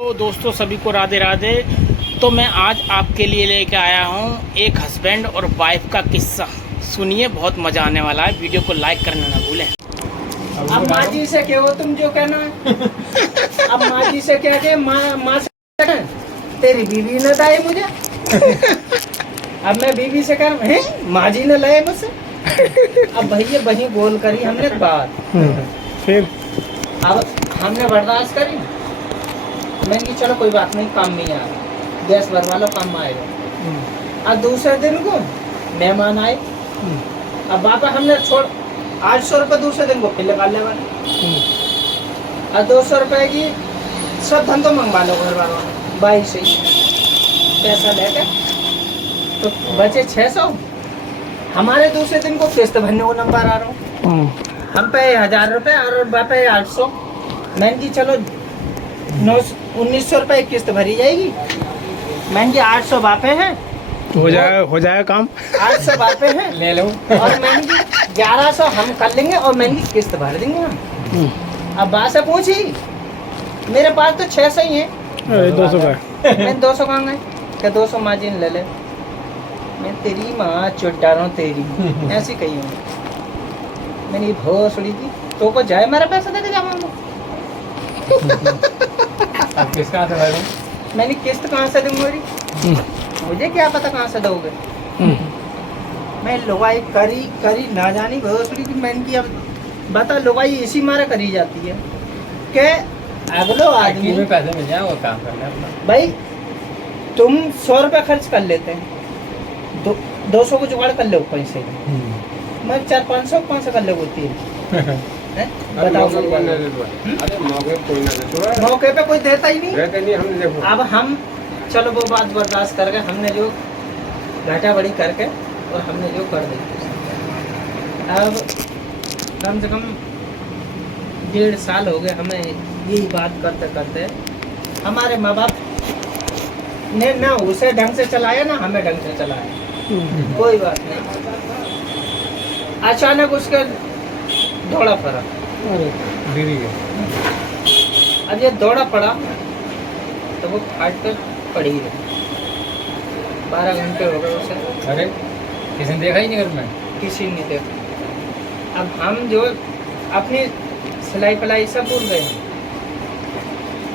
तो दोस्तों सभी को राधे राधे। तो मैं आज आपके लिए लेके आया हूँ एक हस्बैंड और वाइफ का किस्सा। सुनिए, बहुत मज़ा आने वाला है। वीडियो को लाइक करना ना भूलें। अब माँ जी से कहो तुम जो कहना है। अब माँ जी से कह के माँ से कहना, तेरी बीवी ने लाए मुझे। अब मैं बीवी से कह रहा हूँ माँ जी ने लाए मुझसे। अब भैया वही बोल करी हमने बात। फिर अब हमने बर्दाश्त करी। मैंने कि चलो कोई बात नहीं, काम में आ गया, गैस भरवा लो, काम में आएगा। अब दूसरे दिन को मेहमान आए। अब वापस हमने छोड़ 800 रुपये दूसरे दिन को फिर लगा ले वाले। और 200 रुपये की सब धंधो मंगवा लो घर वालों ने, बाई से ही पैसा लेके तो बचे 600। हमारे दूसरे दिन को किस्त भरने को नंबर आ रहा हूँ। हम पे 1000 रुपये और बापे 800। मैंने की चलो 1900 रुपये किस्त भरी जाएगी। मैंने की 800 बापे हैं, हो जाएगा काम। 800 बापे हैं ले लो। और मैंने की 1100 हम कर लेंगे और मैंने की किस्त भर देंगे हम। अब बात से पूछी, मेरे पास तो 600 ही है। 200 का मैं 200 कहाँ गए? क्या 200 मार्जिन ले ले। मैं तेरी माँ चुट रहा हूँ तेरी, ऐसी कही हूँ मैंने। भोसड़ी की तो को जाए मेरा पैसा देके जाऊंगा। किसका था भाई? मैंने किस्त कहाँ से दूंगी? मुझे क्या पता कहाँ से दोगे। मैं लुगाई करी ना जानी भोसड़ी की। मैंने की अब बता, लुगाई इसी मारे करी जाती है कि अगलो आदमी में पैसे मिल जाए वो काम करना अपना। भाई तुम 100 रुपये खर्च कर लेते हैं, 200 को जुगाड़ कर लो पैसे। मैं 400-500 कौन सा कर लो बोलती है? बताओ। मौके पे कोई देता ही नहीं। अब हम चलो वो बात बर्दाश्त करके हमने जो घाटा बड़ी करके और हमने जो कर दी। अब कम से कम 1.5 साल हो गए हमें यही बात करते करते। हमारे माँ बाप ने ना उसे ढंग से चलाया ना हमें ढंग से चलाया। कोई बात नहीं। अचानक उसके दौड़ा पड़ा। दीदी के अब ये दौड़ा पड़ा तो वो फाट कर पड़ी रही। 12 घंटे हो गए उसे। अरे किसी ने देखा ही नहीं घर में? किसी ने देखा। अब हम जो अपनी सिलाई पलाई सब भूल गए।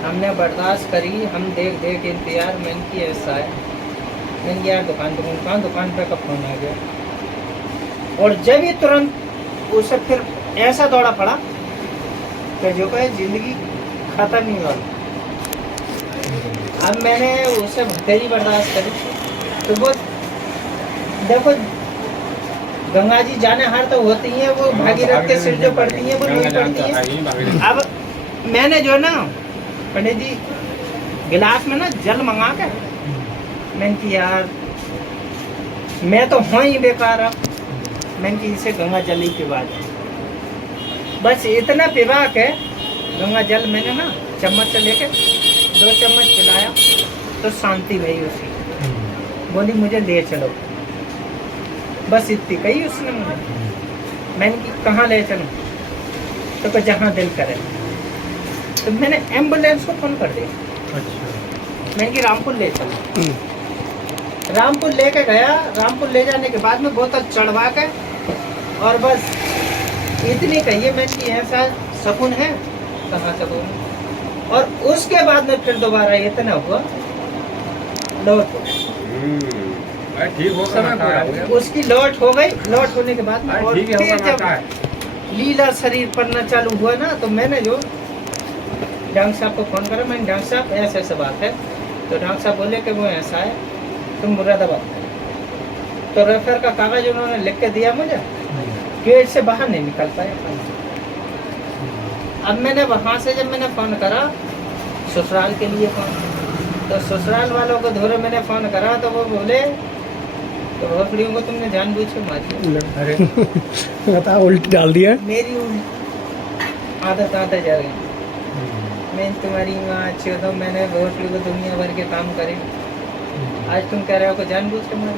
हमने बर्दाश्त करी, हम देख देख इंतजार। मैंने की ऐसा है, मैंने यार दुकान पे कब फोन आ गया। और जब ही तुरंत उसे फिर ऐसा दौड़ा पड़ा कि जो कहे जिंदगी खत्म ही वाली। अब मैंने उसे तेरी बर्दाश्त करी तो वो देखो, गंगा जी जाने हार तो होती हैं, वो भागीरथ के सिर जो पड़ती हैं वो नहीं पड़ती हैं। अब मैंने जो ना पंडित जी गिलास में ना जल मंगा के मैंने की यार मैं तो हूँ ही बेकार। अब मैंने की इसे गंगा जल ही पिवा दे। बस इतना पिवा के गंगा जल मैंने ना चम्मच से लेके 2 चम्मच पिलाया तो शांति भई उसकी। बोली मुझे ले चलो। बस इतनी कही उसने मुझे। मैंने की कहाँ ले चलूँ? तो कहा जहाँ दिल करे। तो मैंने एम्बुलेंस को फोन कर दिया। मैंने की रामपुर ले चलो। रामपुर लेके गया। रामपुर ले जाने के बाद में बोतल चढ़वा के और बस इतनी कहिए मैंने की ऐसा सुकून है, कहाँ सकून। और उसके बाद में फिर दोबारा इतना हुआ लौट हो गई। ठीक हो समय उसकी लौट हो गई। लौट होने के बाद में और फिर जब लीला शरीर पड़ना चालू हुआ ना तो मैंने जो डॉक्टर साहब को फोन करा। मैंने डॉक्टर साहब ऐसे ऐसे बात है। तो डॉक्टर साहब बोले कि वो ऐसा है, तुम मुरादाबाद। तो रेफर का कागज उन्होंने लिख के दिया मुझे। गेट से बाहर नहीं निकल पाया। अब मैंने वहाँ से जब मैंने फ़ोन करा ससुराल के लिए फ़ोन, तो ससुराल वालों को धोरे मैंने फ़ोन करा तो वो बोले तो भोसड़ियों को तुमने जानबूझ के मार दिया। अरे बता, उल्टी डाल दिया। मेरी आदत आते जा गई। मैं तुम्हारी माँ अच्छी हो। मैंने भोसड़ी को दुनिया भर के काम करे, आज तुम कह रहे हो को जानबूझ के मार।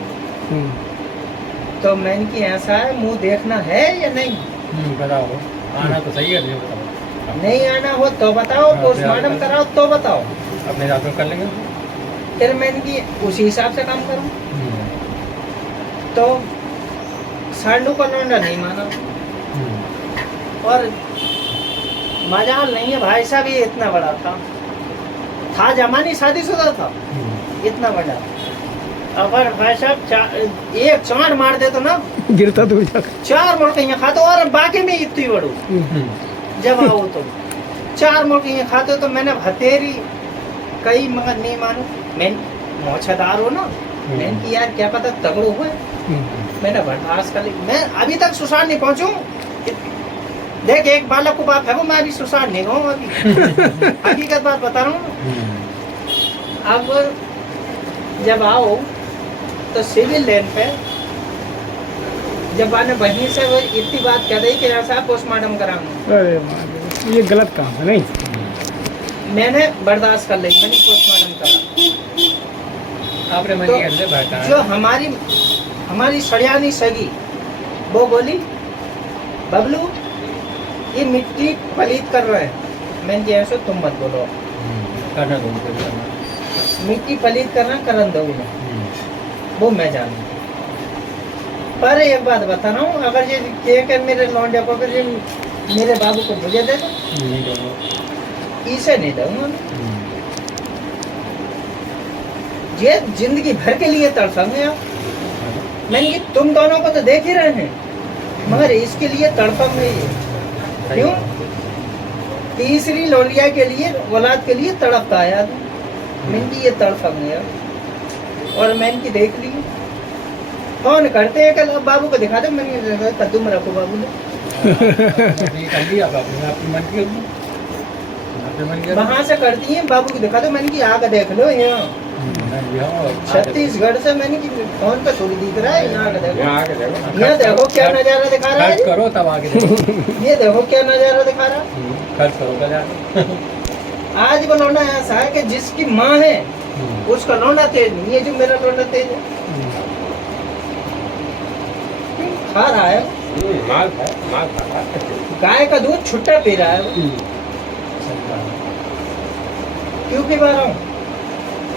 तो मैंने की ऐसा है, मुंह देखना है या नहीं? बताओ, आना तो सही है। बताओ नहीं आना हो तो बताओ, पोस्टमार्टम कराओ तो बताओ। अपने हिसाब से कर लेंगे। फिर मैंने कि उसी हिसाब से काम करूँ। तो सांडू का लौंडा नहीं माना और मजाल नहीं है भाई साहब, ये इतना बड़ा था जमानी शादीशुदा था, इतना बड़ा। अगर भाई साहब एक चांद मार दे तो ना गिरता तो 4 मुर्गियाँ खाते और बाकी में इतनी बड़ू जब आओ तो 4 मुर्गियाँ खाते तो मैंने भतेरी कई मगर नहीं मानो। मैं मोछदार हो ना, मैंने कि यार क्या पता तगड़ो हुए, मैंने बर्दाश्त कर ली। मैं अभी तक सुसार नहीं पहुंचू। देख एक बालक को बाप है वो, मैं अभी सुसार नहीं गया हूँ अभी। हकीकत बात बता रहा हूँ। अब जब आओ तो सिविल लाइन पे जब आने बहनी से वो इतनी बात कह रही कि ऐसा पोस्टमार्टम कराऊंगा। अरे माँ, ये गलत काम है नहीं। मैंने बर्दाश्त कर ली, मैंने पोस्टमार्टम करा। आपने मन तो के अंदर बैठा जो हमारी सड़ियानी सगी वो बोली बबलू ये मिट्टी पलीत कर रहे हैं। मैंने कहा ऐसे तुम मत बोलो, करना दो उनको। मिट्टी पलीत करना करन दो ना, वो मैं जानू। पर एक बात बता रहा हूँ, अगर ये कह कर मेरे लौंडे को अगर ये मेरे बाबू को मुझे दे दो, नहीं दूंगा। इसे नहीं दूंगा। ये जिंदगी भर के लिए तड़पेंगे आप। मैंने कि तुम दोनों को तो देख ही रहे हैं, मगर इसके लिए तड़पेंगे ये। क्यों? तीसरी लौंडिया के लिए, औलाद के लिए तड़पता है आदमी। मैंने कि ये तड़पेंगे और मैंने की देख ली। कौन करते हैं कल बाबू को दिखा दो, मैंने कद्दू में रखो बाबू ने। कर लिया आपने मन की वहाँ से करती हैं, बाबू को दिखा दो। मैंने की आगे देख लो यहाँ छत्तीसगढ़ से, मैंने की फोन पे थोड़ी दिख रहा है, यहाँ आगे देखो। यहाँ देखो क्या नजारा दिखा रहा है। खर्च करो तब आगे देखो। ये देखो क्या नजारा दिखा रहा है। खर्च करो कल आगे। आज वो लौंडा ऐसा है कि जिसकी माँ है उसका लौंडा तेज नहीं है, जो मेरा लौंडा तेज है। खा रहा है माल खा गाय का दूध छुट्टा पी रहा है। क्यों पी पा रहा हूँ?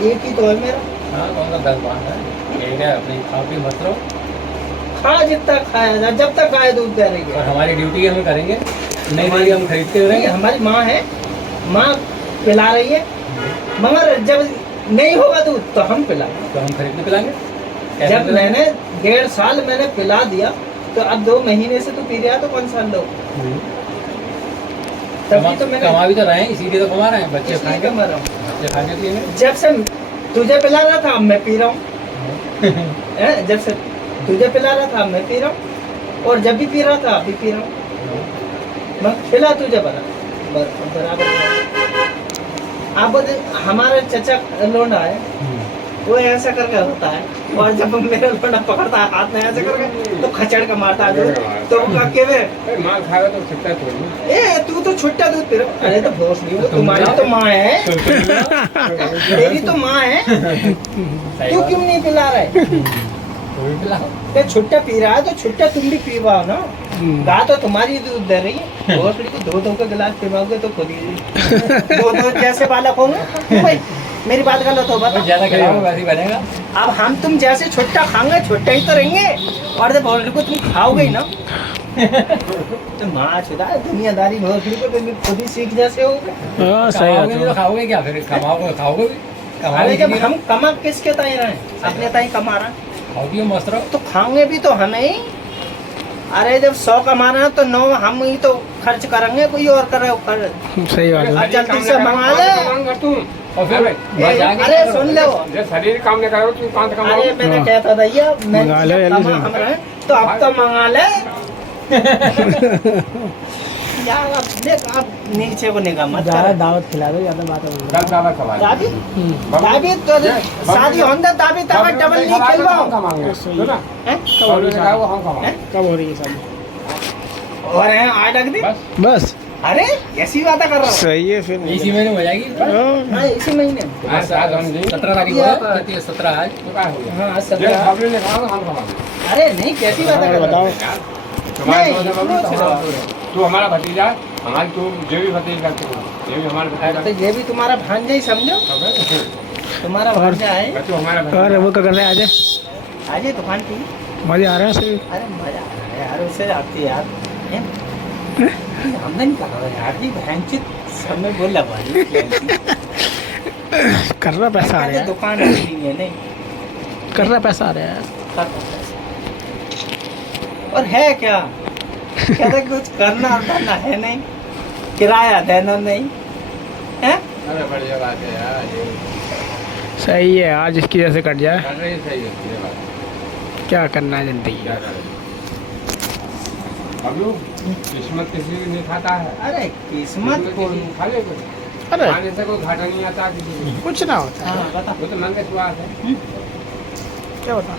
एक ही तो है मेरा। हाँ कौन सा 10 बार है, एक है अपनी खाओ पी मत रहो। खा जितना खाया जाए, जब तक गाय दूध दे रही और है। हमारी ड्यूटी हम करेंगे, नहीं देगी हम खरीदते नहीं, रहेंगे। हमारी माँ है, माँ पिला रही है, मगर जब नहीं होगा दूध तो हम पिलाएंगे। तो हम खरीदने पिलाएंगे। जब मैंने 1.5 साल मैंने पिला दिया तो अब 2 महीने से तो पी रहा तो कौन सा लो। तभी तो मैंने कमा भी तो रहे हैं, इसीलिए तो कमा रहे हैं। बच्चे इसलिए खाएंगे, कमा रहा हूँ। बच्चे खाएंगे पिएंगे। जब से तुझे पिला रहा था अब मैं पी रहा हूँ। जब से तुझे पिला रहा था अब मैं पी रहा हूँ, और जब भी पी रहा था अब भी पी रहा हूँ। मैं खिला तुझे बराबर। अब हमारे चचा लौंडा है, वो ऐसा करके होता है, और जब मेरा लौंडा पकड़ता है हाथ में ऐसे करके तो खचड़ का मारता है तो अकेले माल खाएगा तो छुट्टा छोड़। ए तू तो छुट्टा दूध पी रहा। अरे तो भोसड़ी हो, तुम्हारी तो माँ है, तेरी तो माँ है, तू क्यों नहीं पिला रहा है? तो छुट्टा पी रहा है तो छुट्टा तुम भी पीवाओ ना। गा तो तुम्हारी दूध दे रही है, भोसड़ी को 2 के गिलास पिवाओगे तो खुद ही 2 जैसे बालक होंगे। भाई मेरी बात गलत हो बता। ज्यादा खिलाओगे वैसे ही बनेगा। अब हम तुम जैसे छुट्टा खाएंगे छुट्टा ही तो रहेंगे, और जब भोसड़ी को तुम खाओगे ही ना तो माँ छुदा दुनियादारी भोसड़ी को तुम खुद ही सीख जैसे होगे। हाँ सही कमाओगे नहीं है। तो खाओगे क्या? फिर कमाओगे खाओगे भी। अरे कमाओगे जब नहीं हम कमा किसके ताई रहे, अपने ताई कमा रहे खाओगे मस्त रहो। तो खाएंगे भी तो हमें ही। अरे जब 100 कमा रहे हैं तो 9 हम ही तो खर्च करेंगे, कोई और करे कर। सही बात है। अब जल्दी से मंगा ले। और फिर अरे सुन लो, शरीर काम नहीं करो तुम कहाँ से कमाओगे? अरे मैंने कहता भैया मैं मंगा ले, जब जल्दी कमा से। हम रहे तो अब तो मंगा ले। यार अब देख, आप नीचे को निगाह मत ज़्यादा कर। दावत खिला दो, ज़्यादा बात हो ज्यादा कमा दाबी दाबी तो शादी होंदा दाबी तक डबल नहीं खेलवाओ हैं? कब हो रही है शादी? और हैं आज रख दी। बस अरे ऐसी बात कर रहा हूँ। सही है फिर। इसी महीने हो जाएगी। हाँ, हाँ इसी महीने। 17 तारीख को 17 आज। हाँ 17। अरे नहीं कैसी बात कर रहा हूँ। तू हमारा भतीजा, हमारी तू जो भी भतीजा करते हो ये भी हमारे अरे तो ये भी तुम्हारा भांजा ही समझो, तुम्हारा भांजा है। बच्चों हमारा और वो क्या कर रहे हैं आज? आज दुकान की मजे आ रहे हैं सभी? अरे मजा आ रहा है यार, उससे आती है यार हैं? आमदनी कर रहा है यार जी, भैंचित सब में बोला भाई कर रहा पैसा आ रहा है, दुकान नहीं है नहीं कर रहा पैसा आ रहा है। कर रहा है। और है क्या, कहते कुछ करना धरना है नहीं, किराया देना नहीं है। अरे बढ़िया बात है यार, ये सही है, आज इसकी जैसे कट जाए। कर रही सही है ये बात। क्या करना है जिंदगी क्या में। करें बाबू, किस्मत किसी की नहीं खाता है। अरे किस्मत को किसी की खा ले कुछ, अरे खाने से कोई घाटा नहीं आता किसी को। कुछ ना होता है। हाँ बता वो तो मन के स्वाद है। क्या होता